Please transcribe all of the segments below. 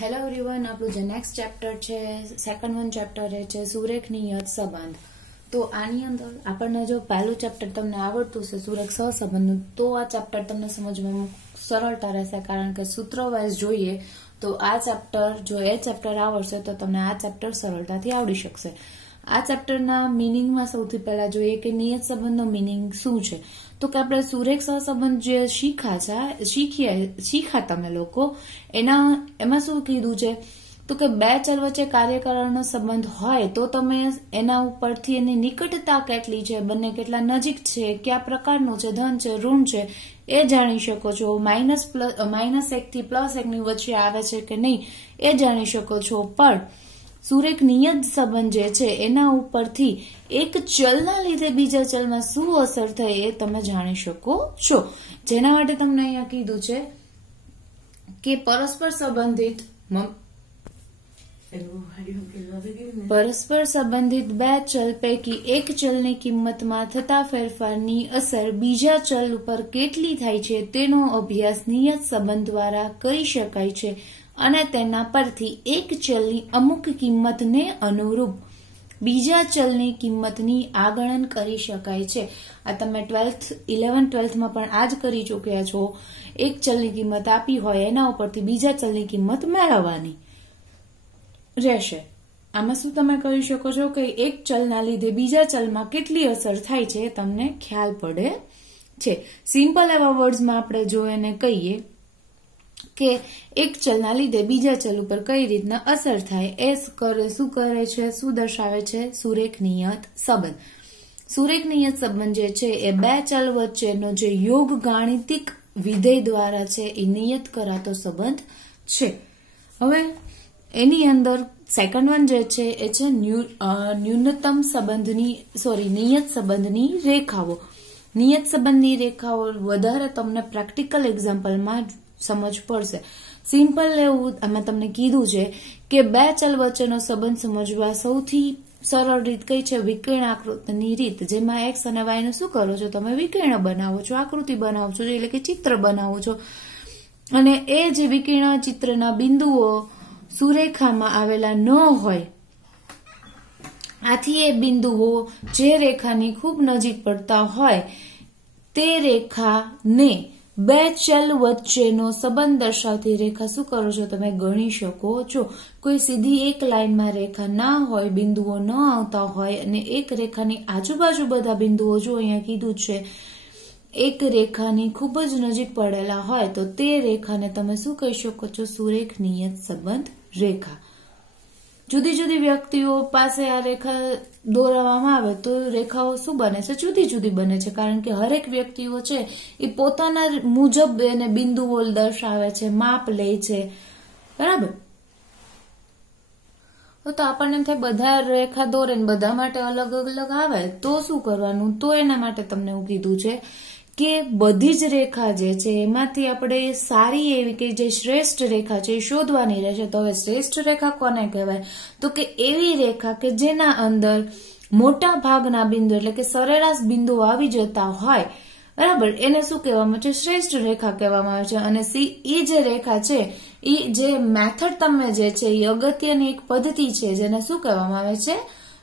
Hello everyone, આપણું જે next chapter છે સેકન્ડ વન ચેપ્ટર એ છે સુરેખનિયત સંબંધ. તો આની અંદર આપણને જો પહેલું ચેપ્ટર તમને આવડતું છે સુરેખ સહસંબંધનું, તો આ ચેપ્ટર તમને સમજવામાં સરળતા રહેશે, કારણ કે સૂત્ર વાઇઝ જોઈએ તો આ ચેપ્ટર જો એ ચેપ્ટર આવડશે તો તમને આ ચેપ્ટર સરળતાથી આવડી શકશે. આ ચેપ્ટરના મિનિંગમાં સૌથી પહેલા જોઈએ કે નિયત સંબંધનો મિનિંગ શું છે. તો કે આપણે સુરેખ સહસંબંધ જે શીખ્યા તમે લોકો, એમાં શું કીધું છે તો કે બે ચલ વચ્ચે કાર્યકારણનો સંબંધ હોય તો તમે એના ઉપરથી એની નિકટતા કેટલી છે, બંને કેટલા નજીક છે, કયા પ્રકારનું છે, ધન છે, ઋણ છે, એ જાણી શકો છો. -1 થી +1 ની વચ્ચે આવે છે કે નહીં એ જાણી શકો છો. પણ સુરેખ નિયત સંબંધ જે છે એના ઉપરથી એક ચલના લીધે બીજા ચલમાં શું અસર થાય એ તમે જાણી શકો છો. જેના માટે તમને અહીંયા કીધું છે કે પરસ્પર સંબંધિત બે ચલ પૈકી એક ચલની કિંમતમાં થતા ફેરફારની અસર બીજા ચલ ઉપર કેટલી થાય છે તેનો અભ્યાસ નિયત સંબંધ દ્વારા કરી શકાય છે, અને તેના પરથી એક ચલની અમુક કિંમતને અનુરૂપ બીજા ચલની કિંમતની આગણન કરી શકાય છે. આ તમે 11th-12thમાં પણ આ જ કરી ચૂક્યા છો. એક ચલની કિંમત આપી હોય એના ઉપરથી બીજા ચલની કિંમત મેળવવાની રહેશે. આમાં શું તમે કરી શકો છો કે એક ચલના લીધે બીજા ચલમાં કેટલી અસર થાય છે તમને ખ્યાલ પડે છે. સિમ્પલ એવા વર્ડ્સમાં આપણે જો એને કહીએ કે એક ચલના લીધે બીજા ચલ ઉપર કઈ રીતના અસર થાય, એ શું કરે છે, શું દર્શાવે છે? સુરેખ નિયત સંબંધ. સુરેખ નિયત સંબંધ જે છે એ બે ચલ વચ્ચેનો જે યોગ ગાણિતિક વિધેય દ્વારા છે એ નિયત કરાતો સંબંધ છે. હવે એની અંદર સેકન્ડ વન જે છે એ છે નિયત સંબંધની રેખાઓ. નિયત સંબંધની રેખાઓ વધારે તમને પ્રેક્ટિકલ એક્ઝામ્પલમાં સમજ પડશે. સિમ્પલ એવું આમાં તમને કીધું છે કે બે ચલ વચ્ચેનો સંબંધ સમજવા સૌથી સરળ રીત કઈ છે? વિકર્ણ આકૃતિની રીત, જેમાં x અને y નું શું કરો છો તમે? વિકર્ણ બનાવો છો, આકૃતિ બનાવો છો, એટલે કે ચિત્ર બનાવો છો, અને એ જે વિકર્ણ ચિત્રના બિંદુઓ સુરેખામાં આવેલા ન હોય, આથી એ બિંદુઓ જે રેખાની ખૂબ નજીક પડતા હોય તે રેખાને બે ચલ વચ્ચેનો સંબંધ દર્શાવતી રેખા શું કરો છો તમે? ગણી શકો છો. કોઈ સીધી એક લાઈનમાં રેખા ના હોય, બિંદુઓ ન આવતા હોય, અને એક રેખાની આજુબાજુ બધા બિંદુઓ જો અહીંયા કીધું છે એક રેખાની ખૂબ જ નજીક પડેલા હોય તો તે રેખાને તમે શું કહી શકો છો? સુરેખ નિયત સંબંધ રેખા. જુદી જુદી વ્યક્તિઓ પાસે આ રેખા દોરવામાં આવે તો રેખાઓ શું બને છે? જુદી જુદી બને છે, કારણ કે હરેક વ્યક્તિઓ છે એ પોતાના મુજબ એને બિંદુઓ દર્શાવે છે, માપ લે છે, બરાબર? તો આપણને એમ થાય બધા રેખા દોરે ને બધા માટે અલગ અલગ આવે તો શું કરવાનું? તો એના માટે તમને એવું કીધું છે કે બધી જ રેખા જે છે એમાંથી આપણે સારી એવી કે જે શ્રેષ્ઠ રેખા છે એ શોધવાની રહેશે. તો હવે શ્રેષ્ઠ રેખા કોને કહેવાય? તો કે એવી રેખા કે જેના અંદર મોટા ભાગના બિંદુ એટલે કે સરેરાશ બિંદુ આવી જતા હોય, બરાબર, એને શું કહેવામાં આવે છે? શ્રેષ્ઠ રેખા કહેવામાં આવે છે. અને એ જે રેખા છે એ જે મેથડ તમે જે છે એ અગત્યની એક પદ્ધતિ છે જેને શું કહેવામાં આવે છે?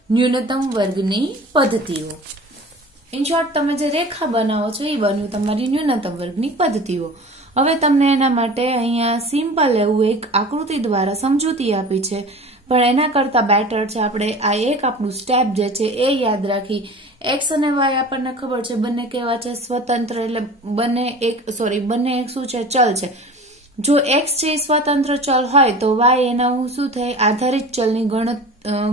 ન્યૂનતમ વર્ગની પદ્ધતિઓ. ઇન શોર્ટ, તમે જે રેખા બનાવો છો એ બન્યું તમારી ન્યૂનતમ વર્ગની પદ્ધતિઓ. હવે તમને એના માટે અહીંયા સિમ્પલ એવું એક આકૃતિ દ્વારા સમજૂતી આપી છે, પણ એના કરતા બેટર છે આપણે આ એક આપણું સ્ટેપ જે છે એ યાદ રાખી. x અને y આપણને ખબર છે બંને કેવા છે? સ્વતંત્ર, એટલે બંને શું છે? ચલ છે. જો x છે એ સ્વતંત્ર ચલ હોય તો y એના શું થાય? આધારિત ચલની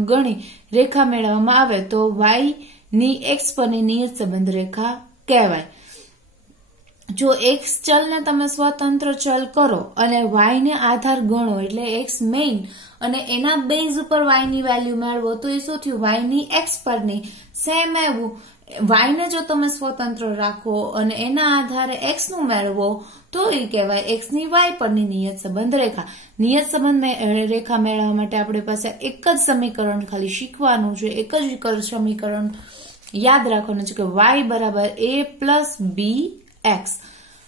ગણી રેખા મેળવવામાં આવે તો y ની x પરની નિયત સંબંધ રેખા કહેવાય. જો x ચલને તમે સ્વતંત્ર ચલ કરો અને y ને આધાર ગણો, એટલે x મેઇન, અને એના બેઝ ઉપર y ની વેલ્યુ મેળવો તો એ શું થયું? y ની x પરની. સેમ એવું y ને જો તમે સ્વતંત્ર રાખો અને એના આધારે x નું મેળવો તો એ કહેવાય x ની y પરની નિયત સંબંધ રેખા. નિયત સંબંધ રેખા મેળવવા માટે આપણી પાસે એક જ સમીકરણ ખાલી શીખવાનું છે, એક જ સમીકરણ યાદ રાખવાનું છે કે y બરાબર a + bx.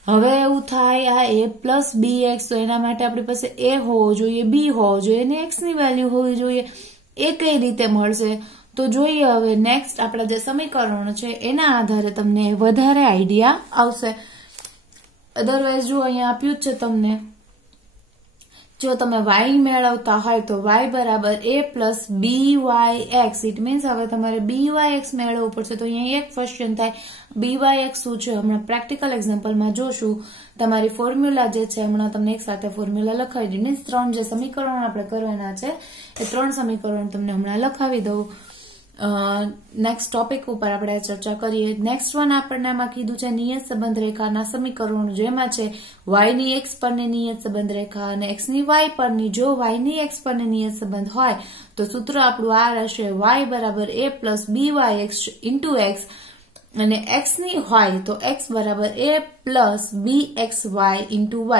હવે એવું થાય આ a પ્લસ bx, તો એના માટે આપણી પાસે a હોવો જોઈએ, b હોવો જોઈએ અને x ની વેલ્યુ હોવી જોઈએ. એ કઈ રીતે મળશે તો જોઈએ. હવે નેક્સ્ટ આપણા જે સમીકરણો છે એના આધારે તમને વધારે આઈડિયા આવશે. અધરવાઇઝ જો અહીંયા આપ્યું જ છે તમને, જો તમે y મેળવતા હોય તો y બરાબર a plus byx, it means હવે તમારે byx મેળવવું પડશે. તો અહીંયા એક ક્વેશ્ચન થાય byx શું છે, હમણાં પ્રેક્ટિકલ એક્ઝામ્પલમાં જોશું. તમારી ફોર્મ્યુલા જે છે હમણાં તમને એક સાથે ફોર્મ્યુલા લખાવી દઉં, મીન્સ 3 જે સમીકરણો આપણે કરવાના છે એ 3 સમીકરણ તમને હમણાં લખાવી દઉં. નેક્સ્ટ ટોપિક ઉપર આપણે ચર્ચા કરીએ. નેક્સ્ટ વન આપણને આમાં કીધું છે નિયત સંબંધ રેખાના સમીકરણો, જેમાં છે y ની x પરની નિયત સંબંધ રેખા અને x ની y પરની. જો y ની x પરની નિયત સંબંધ હોય તો સૂત્ર આપણું આ રહેશે y બરાબર a plus byx into x, અને x ની હોય તો x બરાબર a plus bxy into y.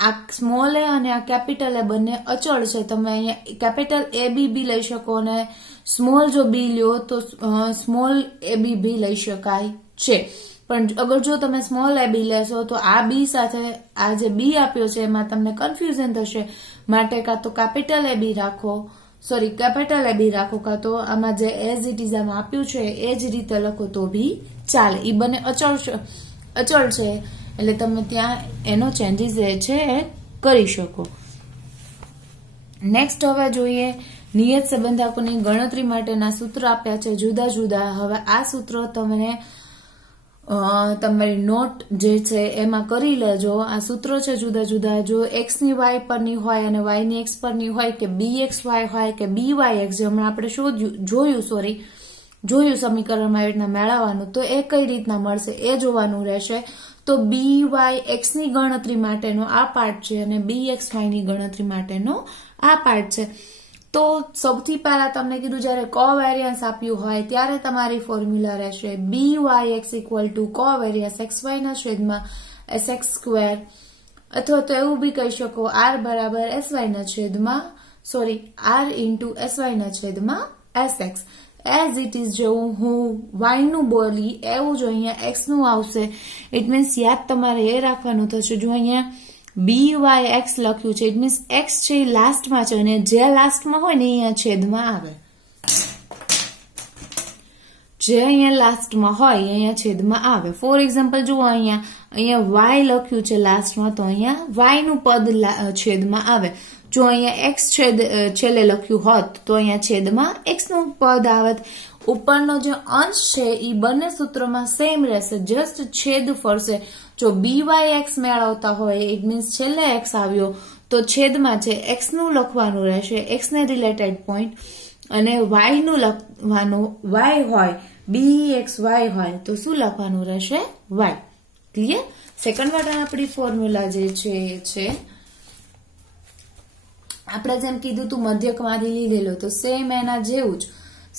આ સ્મોલ એ અને આ કેપિટલ એ બંને અચળ છે. તમે અહીંયા કેપિટલ a બી લઈ શકો અને સ્મોલ જો બી લ્યો તો સ્મોલ a બી લઈ શકાય છે. પણ અગર જો તમે સ્મોલ a બી લેશો તો આ બી સાથે આ જે બી આપ્યો છે એમાં તમને કન્ફ્યુઝન થશે. માટે કાં તો કેપિટલ a બી રાખો, કેપિટલ a બી રાખો, કાં તો આમાં જે એઝ ઇટ ઇઝ આમાં આપ્યું છે એ જ રીતે લખો તો બી ચાલે. એ બંને અચળ છે એટલે તમે ત્યાં એનો ચેન્જીસ જે છે એ કરી શકો. નેક્સ્ટ હવે જોઈએ નિયત સંબંધાંકોની ગણતરી માટેના સૂત્ર આપ્યા છે જુદા જુદા. હવે આ સૂત્ર તમને તમારી નોટ જે છે એમાં કરી લેજો. આ સૂત્રો છે જુદા જુદા. જો x ની y પરની હોય અને y ની x પરની હોય, કે bxy હોય કે byx, જે હમણાં આપણે જોયું સમીકરણમાં એવી રીતના મેળવવાનું, તો એ કઈ રીતના મળશે એ જોવાનું રહેશે. તો byx ની ગણતરી માટેનો આ પાર્ટ છે અને bxy ની ગણતરી માટેનો આ પાર્ટ છે. તો સૌથી પહેલા તમને કીધું જયારે કોવેરિયન્સ આપ્યું હોય ત્યારે તમારી ફોર્મ્યુલા રહેશે byx equal to covariance xy ના છેદમાં sx સ્ક્વેર, અથવા તો એવું બી કહી શકો r બરાબર sy ના છેદમાં r ઇન્ટુ sy ના છેદમાં sx. એઝ ઇટ ઇઝ જેવું હું y નું બોલી એવું જ અહીંયા x નું આવશે. ઇટ મીન્સ યાદ તમારે એ રાખવાનું થશે. જો અહીંયા byx લખ્યું છે, ઇટ મીન્સ x છે એ લાસ્ટમાં છે અને જે લાસ્ટમાં હોય ને અહીંયા છેદમાં આવે. જે અહીંયા લાસ્ટમાં હોય અહીંયા છેદમાં આવે. ફોર એક્ઝામ્પલ જુઓ અહીંયા y લખ્યું છે લાસ્ટમાં, તો અહીંયા y નું પદ છેદમાં આવે. જો અહીંયા x છેલ્લે લખ્યું હોત તો અહીંયા છેદમાં x નું પદ આવત. ઉપરનો જે અંશ છે એ બંને સૂત્રોમાં સેમ રહેશે, જસ્ટ છેદ ફરશે. જો byx મેળવતા હોય ઇટ મીન્સ છેલ્લે x આવ્યો તો છેદમાં છે x નું લખવાનું રહેશે, x ને રિલેટેડ પોઈન્ટ, અને y નું લખવાનું y હોય bxy હોય તો શું લખવાનું રહેશે y. ક્લિયર? સેકન્ડ વાળા આપણી ફોર્મ્યુલા જે છે આપણે જેમ કીધું તું મધ્યકમાંથી લીધેલો, તો સેમ એના જેવું જ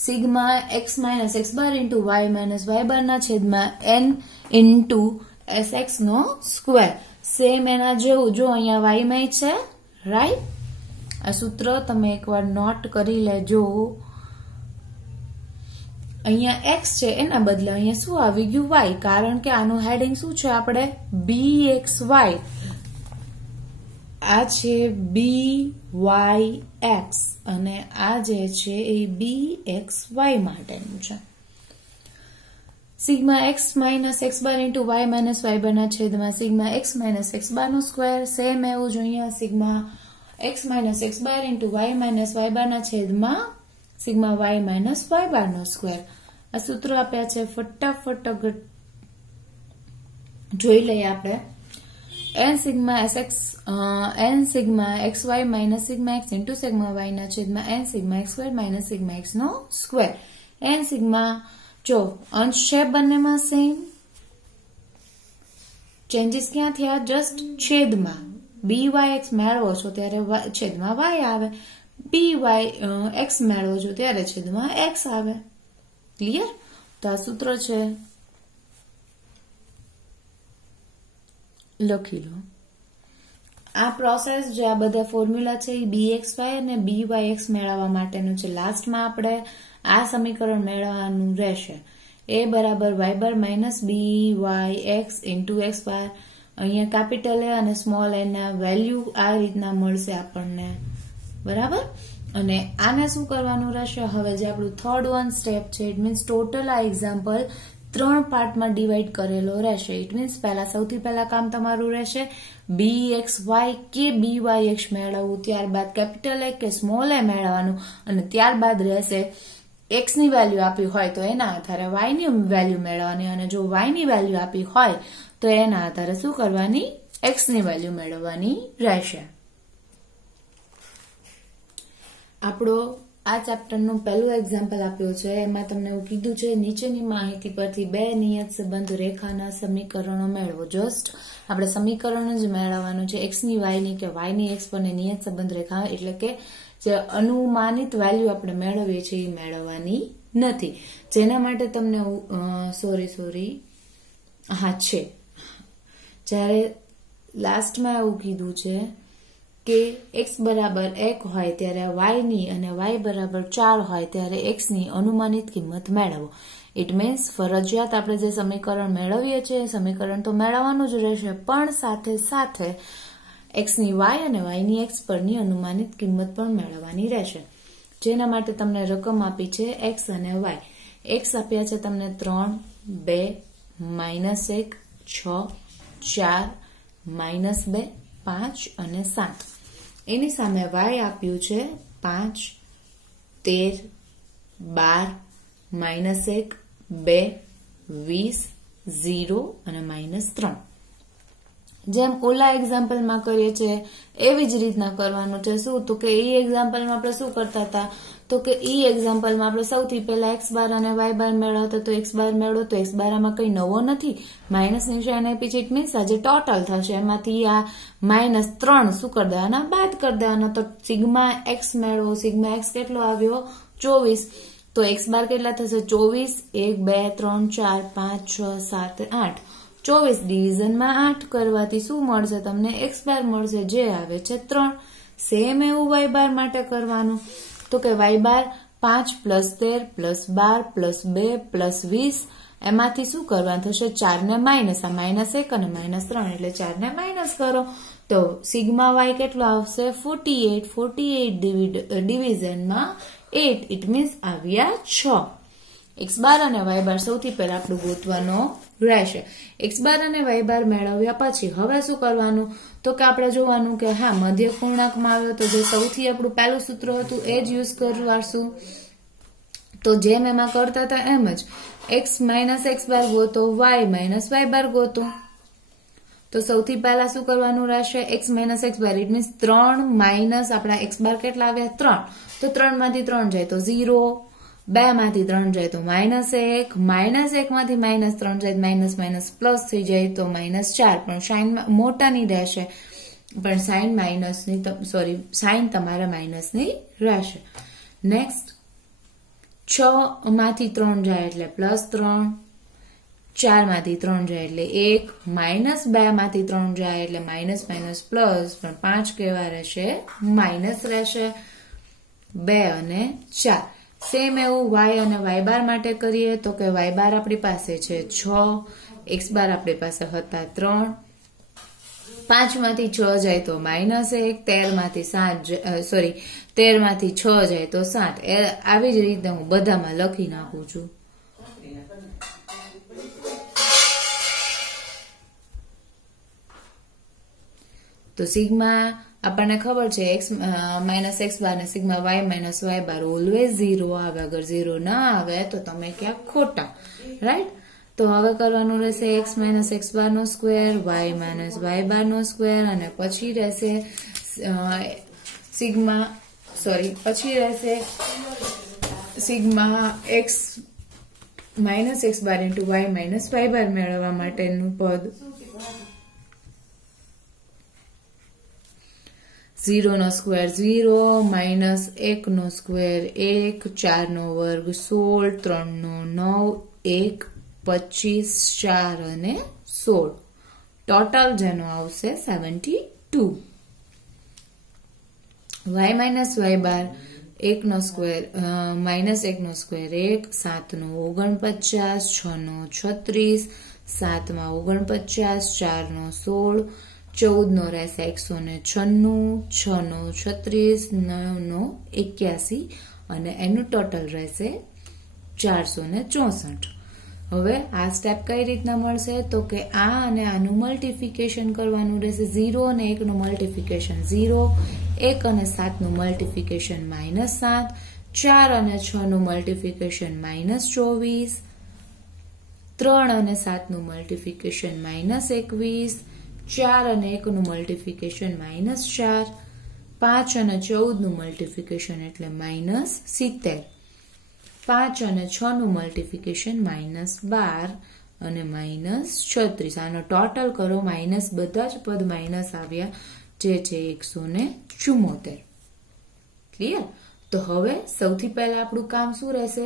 સિગ્મા x માઇનસ x બાર ઇન્ટુ y માઇનસ y બાર ના છેદમાં n ઇન્ટુ sx નો સ્ક્વેર. સેમ એના જેવું જો અહીંયા y માં છે, રાઈટ? આ સૂત્ર તમે એકવાર નોટ કરી લેજો. અહીંયા x છે એના બદલે અહીંયા શું આવી ગયું y, કારણ કે આનું હેડિંગ શું છે આપણે bxy. આ છે byx અને આ જે છે એ bxy માટેનું છે. સિગ્મા x માઇનસ x બાર ઇન્ટુ y માઇનસ y બાર ના છેદમાં સિગ્મા x માઇનસ x બાર નો સ્ક્વેર. સેમ એવું જ અહીંયા સિગ્મા x માઇનસ x બાર ઇન્ટુ y માઇનસ y બાર ના છેદમાં સિગ્મા y માઇનસ y બાર નો સ્ક્વેર. આ સૂત્રો આપ્યા છે, ફટાફટ જોઈ લઈએ આપણે. n sigma xy minus sigma x into sigma y ના છેદમાં n sigma x square minus sigma x નો સ્ક્વેર. n સિગ્મા જો અંશ છે બંનેમાં સેમ, ચેન્જીસ ક્યાં થયા? જસ્ટ છેદમાં. byx મેળવો છો ત્યારે છેદમાં y આવે, byx મેળવો છો ત્યારે છેદમાં x આવે. ક્લિયર? તો આ સૂત્ર છે, લખી લો. આ પ્રોસેસ જે આ બધા ફોર્મ્યુલા છે એ bxy અને byx મેળવવા માટેનું છે. લાસ્ટમાં આપણે આ સમીકરણ મેળવવાનું રહેશે. એ બરાબર Y bar minus B Y x into x bar. અહીંયા કેપિટલ એ અને સ્મોલ એ ના વેલ્યુ આ રીતના મળશે આપણને, બરાબર. અને આને શું કરવાનું રહેશે, હવે જે આપણું થર્ડ વન સ્ટેપ છે, ઇટ મીન્સ ટોટલ આ એક્ઝામ્પલ 3 પાર્ટમાં ડિવાઈડ કરેલો રહેશે. ઇટ મીન્સ સૌથી પહેલા કામ તમારું રહેશે બી એક્સ વાય કે બી વાય એક્સ મેળવવું, ત્યારબાદ કેપિટલ એ કે સ્મોલ એ મેળવવાનું, અને ત્યારબાદ રહેશે એક્સ ની વેલ્યુ આપી હોય તો એના આધારે વાય ની વેલ્યુ મેળવવાની, અને જો વાય ની વેલ્યુ આપી હોય તો એના આધારે શું કરવાની, એક્સ ની વેલ્યુ મેળવવાની રહેશે. આપણો આ ચેપ્ટરનું પહેલું એક્ઝામ્પલ આપ્યું છે, એમાં તમને એવું કીધું છે નીચેની માહિતી પરથી 2 નિયત સંબંધ રેખાના સમીકરણો મેળવો. જસ્ટ આપણે સમીકરણ જ મેળવવાનું છે, એક્સ ની વાય ની કે વાય ની એક્સ પરની નિયત સંબંધ રેખા, એટલે કે જે અનુમાનિત વેલ્યુ આપણે મેળવીએ છીએ એ મેળવવાની નથી. જેના માટે તમને છે જ્યારે લાસ્ટમાં એવું કીધું છે કે x બરાબર 1 હોય ત્યારે y ની અને y બરાબર 4 હોય ત્યારે x ની અનુમાનિત કિંમત મેળવો. ઇટ મીન્સ ફરજિયાત આપણે જે સમીકરણ મેળવીએ છીએ સમીકરણ તો મેળવવાનું જ રહેશે, પણ સાથે સાથે x ની y અને y ની x પરની અનુમાનિત કિંમત પણ મેળવવાની રહેશે. જેના માટે તમને રકમ આપી છે x અને y. x આપ્યા છે તમને 3, 2, -1, 6, 4, -2, 5 અને 7. એની સામે y આપ્યું છે 5, 13, 12, -1, 2, 20, 0 અને -3. જેમ ઓલા એક્ઝામ્પલમાં કરીએ છીએ એવી જ રીતના કરવાનું છે. શું તો કે ઈ એક્ઝામ્પલમાં આપણે શું કરતા હતા, તો કે ઈ એક્ઝામ્પલમાં આપણે સૌથી પહેલા x બાર અને y બાર મેળવતા, તો x બાર મેળવો તો x બાર આમાં કઈ નવો નથી, માઇનસ નિશાન આપી છે. ઇટ મીન્સ આ જે ટોટલ થશે એમાંથી આ -3 શું કરી દેવાના, બાદ કરી દેવાના. તો સિગ્મા x મેળવો, સિગ્મા x કેટલો આવ્યો 24, તો x બાર કેટલા થશે 24, 1, 2, 3, 4, 5, 6, 7, 8, 24 ડિવિઝનમાં 8 કરવાથી શું મળશે તમને, x બાર મળશે જે આવે છે 3. સેમ એવું y બાર માટે કરવાનું, તો કે y બાર 5 + 13 + 12 + 2 + 20, એમાંથી શું કરવાનું થશે 4 ને માઇનસ, આ -1 અને -3 એટલે 4 ને માઇનસ કરો, તો સિગ્મા y કેટલો આવશે 48, 48 ડિવિઝનમાં 8, ઇટ મીન્સ આવ્યા 6. x બાર અને y બાર સૌથી પહેલા આપણું ગોતવાનો રહેશે. x બાર અને y બાર મેળવ્યા પછી હવે શું કરવાનું, તો કે આપણે જોવાનું કે હા મધ્ય પૂર્ણાંકમાં આવ્યો, તો જે સૌથી આપણું પહેલું સૂત્ર હતું એ જ યુઝ કરવાશું. તો જેમ એમાં કરતા હતા એમ જ x - x બાર ગોતો, y - y બાર ગોતો. તો સૌથી પહેલા શું કરવાનું રહેશે, x - x bar, it means 3 minus આપણા x બાર કેટલા આવ્યા 3, તો 3 માંથી 3 જાય તો 0, 2 માંથી 3 જાય તો -1, -1 માંથી -3 જાય માઇનસ માઇનસ પ્લસ થઈ જાય તો -4, પણ સાઇન મોટાની રહેશે, પણ સાઇન માઇનસની સાઇન તમારા માઇનસની રહેશે. નેક્સ્ટ 6 માંથી 3 જાય એટલે +3, 4 માંથી 3 જાય એટલે 1, -2 માંથી 3 જાય એટલે માઇનસ માઇનસ પ્લસ, પણ 5 કેવા રહેશે માઇનસ રહેશે, 2 અને 4. સેમ એવું y અને y બાર માટે કરીએ, તો કે y બાર આપણી પાસે છે 6, x બાર આપણી પાસે હતા 3, 5 માંથી 6 જાય તો -1, 13 માંથી 6 જાય તો 7. આવી જ રીતે હું બધામાં લખી નાખું છું. તો સિગ્મા આપણને ખબર છે x - x બાર ને સિગ્મા y - y બાર ઓલવેઝ 0 આવે. અગર 0 ના આવે તો તમે ક્યાંક ખોટા, રાઈટ. તો હવે કરવાનું રહેશે x - x બાર નો સ્ક્વેર, y - y બાર નો સ્ક્વેર, અને પછી રહેશે સિગ્મા x - x બાર ઇન્ટુ y - y બાર મેળવવા માટેનું પદ. 0 નો સ્ક્વેર 0, -1 નો સ્ક્વેર 1, 4 નો વર્ગ 16, 3 નો 9, 1, 25, 4 અને 16, ટોટલ જેનો આવશે 72. y - y બાર 1 નો સ્ક્વેર માઇનસ 1 નો સ્ક્વેર 1, 7 નો 49, 6 નો 36, 7 માં 49, 4 નો 16, 14 નો રહેશે 196, 6 નો 36, 9 નો 81 અને એનું ટોટલ રહેશે 464. હવે આ સ્ટેપ કઈ રીતના મળશે તો કે આ અને આનું મલ્ટીપ્લિકેશન કરવાનું રહેશે. 0 અને 1 નું મલ્ટીપ્લિકેશન 0, 1 અને 7 નું મલ્ટીપ્લિકેશન -7, 4 અને 6 નું મલ્ટીપ્લિકેશન -24, 3 અને 7 નું મલ્ટીપ્લિકેશન -21, 4 અને 1 નું મલ્ટીપ્લિકેશન -4, 5 અને 14 નું મલ્ટીપ્લિકેશન એટલે -70, 5 અને 6 નું મલ્ટીપ્લિકેશન -12 અને -36. આનો ટોટલ કરો, માઇનસ બધા જ પદ માઇનસ આવ્યા જે છે 174. ક્લિયર? તો હવે સૌથી પહેલા આપણું કામ શું રહેશે?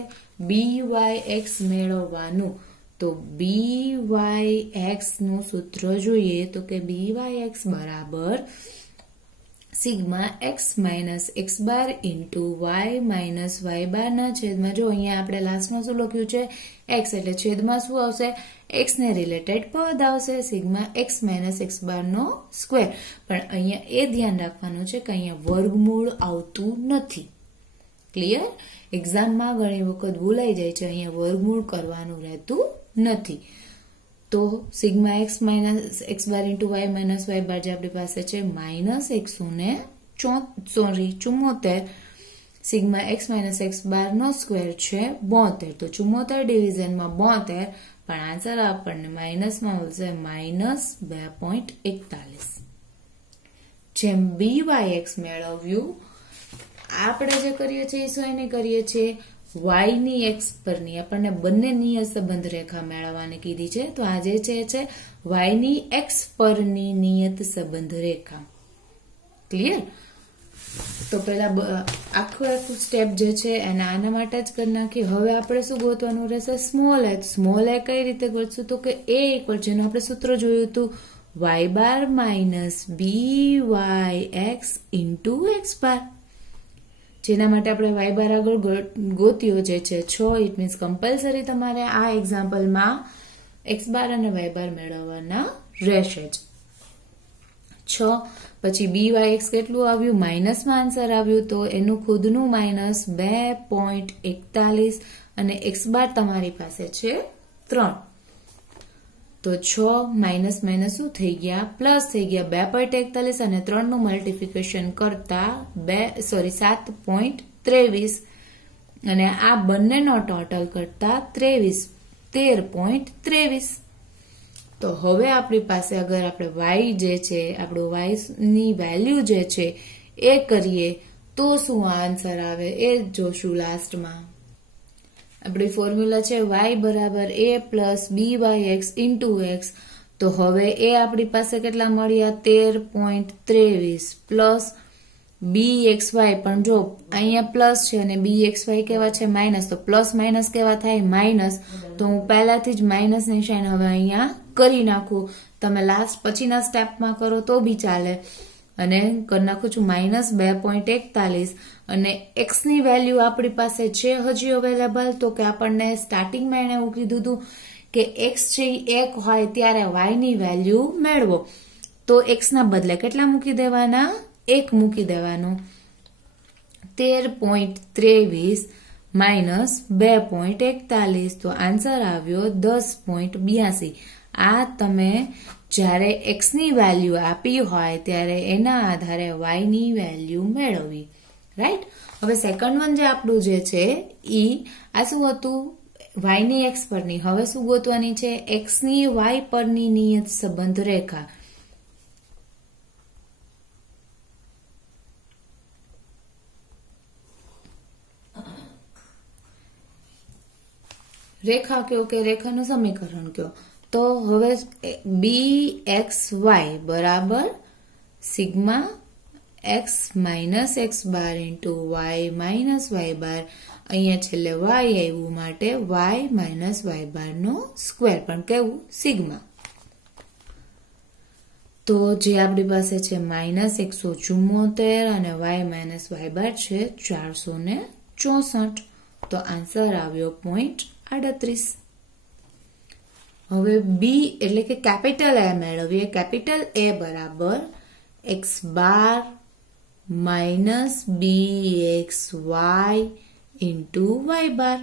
byx મેળવવાનું. તો byx નું સૂત્ર જોઈએ તો કે byx બરાબર સિગ્મા x માઇનસ x બાર ઇન્ટુ y માઇનસ y બાર ના છેદમાં, જો અહીંયા આપણે લાસ્ટમાં શું લખ્યું છે x, એટલે છેદમાં શું આવશે? x ને રિલેટેડ પદ આવશે, સિગ્મા x માઇનસ x બાર નો સ્ક્વેર. પણ અહીંયા એ ધ્યાન રાખવાનું છે કે અહીંયા વર્ગમૂળ આવતું નથી. ક્લિયર? એક્ઝામમાં ઘણી વખત ભૂલાઈ જાય છે, અહીંયા વર્ગમૂળ કરવાનું રહેતું નથી. તો સિગ્મા x માઇનસ x બાર ઇન્ટુ y માઇનસ y બાર જે આપણી પાસે છે -174, સિગ્મા x માઇનસ x બાર નો સ્ક્વેર છે 72. તો 74 ડિવિઝનમાં 72, પણ આન્સર આપણને માઇનસમાં મળશે -2.41. જેમ byx મેળવ્યું, આપણે જે કરીએ છીએ શું એને કરીએ છીએ? y ની x પરની આપણને બંને નિયત સંબંધ રેખા મેળવવાની કીધી છે. તો આ જે છે y ની x પરની નિયત સંબંધ રેખા. ક્લિયર? તો પેલા આખું સ્ટેપ જે છે એને આના માટે જ કરી નાખી. હવે આપણે શું ગોતવાનું રહેશે? Small h. સ્મોલ h કઈ રીતે ગોતશું? તો કે a ઇક્વલ, જેનું આપણે સૂત્ર જોયું હતું, y bar minus byx into x બાર. જેના માટે આપણે y બાર આગળ ગોત્યો જે છે 6. ઇટ મીન્સ કમ્પલસરી તમારે આ એક્ઝામ્પલમાં x બાર અને y બાર મેળવવાના રહેશે જ. 6 પછી byx કેટલું આવ્યું? માઇનસમાં આન્સર આવ્યું, તો એનું ખુદનું -2.41 અને x બાર તમારી પાસે છે 3. તો 6 માઇનસ માઇનસ શું થઈ ગયા? પ્લસ થઈ ગયા. 2.41 અને 3 નું મલ્ટીપ્લિકેશન કરતા 7.23 અને આ બંનેનો ટોટલ કરતા 13.23. તો હવે આપણી પાસે અગર આપણે y જે છે, આપણું y ની વેલ્યુ જે છે એ કરીએ તો શું આન્સર આવે એ જોશું લાસ્ટમાં. આપણી ફોર્મ્યુલા છે y બરાબર a plus byx into x. તો હવે એ આપણી પાસે કેટલા મળ્યા? 13.23 પ્લસ bxy, પણ જો અહીંયા પ્લસ છે અને bxy કેવા છે? માઇનસ. તો પ્લસ માઇનસ કેવા થાય? માઇનસ. તો હું પહેલાથી જ માઇનસ ની સાઇન હવે અહીંયા કરી નાખું. તમે લાસ્ટ પછીના સ્ટેપમાં કરો તો બી ચાલે. અને કરી નાખું છું -2.41 અને x ની વેલ્યુ આપણી પાસે છે હજી અવેલેબલ. તો કે આપણને સ્ટાર્ટિંગમાં એને એવું કીધું હતું કે x છે 1 હોય ત્યારે y ની વેલ્યુ મેળવો. તો x ના બદલે કેટલા મૂકી દેવાના? 1 મૂકી દેવાનું. 13.23 માઇનસ 2.41, તો આન્સર આવ્યો 10.82. આ તમે જ્યારે x ની વેલ્યુ આપી હોય ત્યારે એના આધારે y ની વેલ્યુ મેળવવી. રાઈટ? હવે સેકન્ડ વન જે આપણું જે છે આ શું હતું? y ની x પરની. હવે શું ગોતવાની છે? x ની y પરની નિયત સંબંધ રેખા. રેખા કયો કે રેખાનું સમીકરણ કયો? તો હવે bxy બરાબર સિગ્મા x માઇનસ x બાર ઇન્ટુ y માઇનસ y બાર. અહીંયા છેલ્લે y આવ્યું માટે y માઇનસ y બાર નો સ્ક્વેર, પણ કેવું? સિગ્મા. તો જે આપણી પાસે છે -174 અને y માઇનસ y બાર છે 464. તો આન્સર આવ્યો 0.38. હવે બી એટલે કે કેપિટલ એ મેળવીએ. કેપિટલ એ બરાબર x bar minus bxy into y બાર.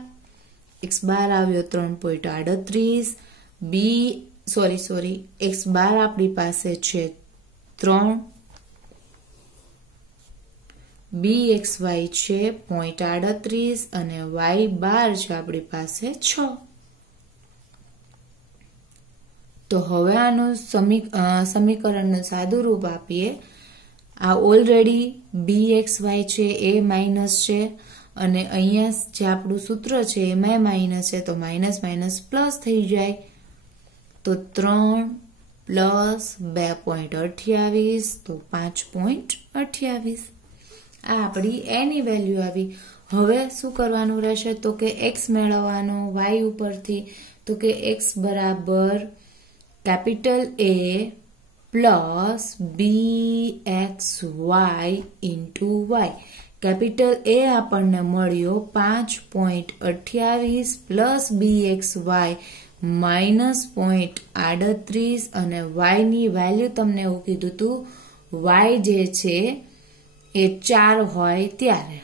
x બાર આવ્યો 3.38. x બાર આપણી પાસે છે 3, bxy છે 0.38 અને y બાર છે આપણી પાસે 6. તો હવે આનું સમીકરણનું સાદું રૂપ આપીએ. આ ઓલરેડી bxy છે એ માઇનસ છે અને અહીંયા જે આપણું સૂત્ર છે એમાં માઇનસ છે, તો માઇનસ માઇનસ પ્લસ થઈ જાય. તો 3 પ્લસ 2.28 તો 5.28. આ આપણી એની વેલ્યુ આવી. હવે શું કરવાનું રહેશે તો કે x મેળવવાનો y ઉપરથી. તો કે x બરાબર capital A plus bxy into y. Capital A આપણને મળ્યો 5.28 પ્લસ bxy માઇનસ 0.38 અને y ની વેલ્યુ તમને એવું કીધું હતું y જે છે એ 4 હોય ત્યારે,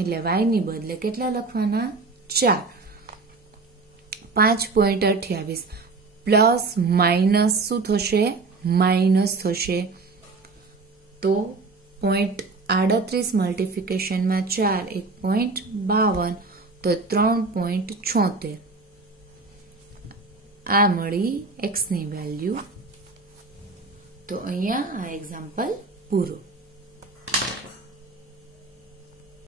એટલે y ની બદલે કેટલા લખવાના 4. 5.28 પ્લસ માઇનસ શું થશે માઇનસ થશે. તો 0.38 મલ્ટીપ્લિકેશનમાં 4 1.52 તો 3.76. આ મળી x ની વેલ્યુ. તો અહીંયા આ એક્ઝામ્પલ પૂરો.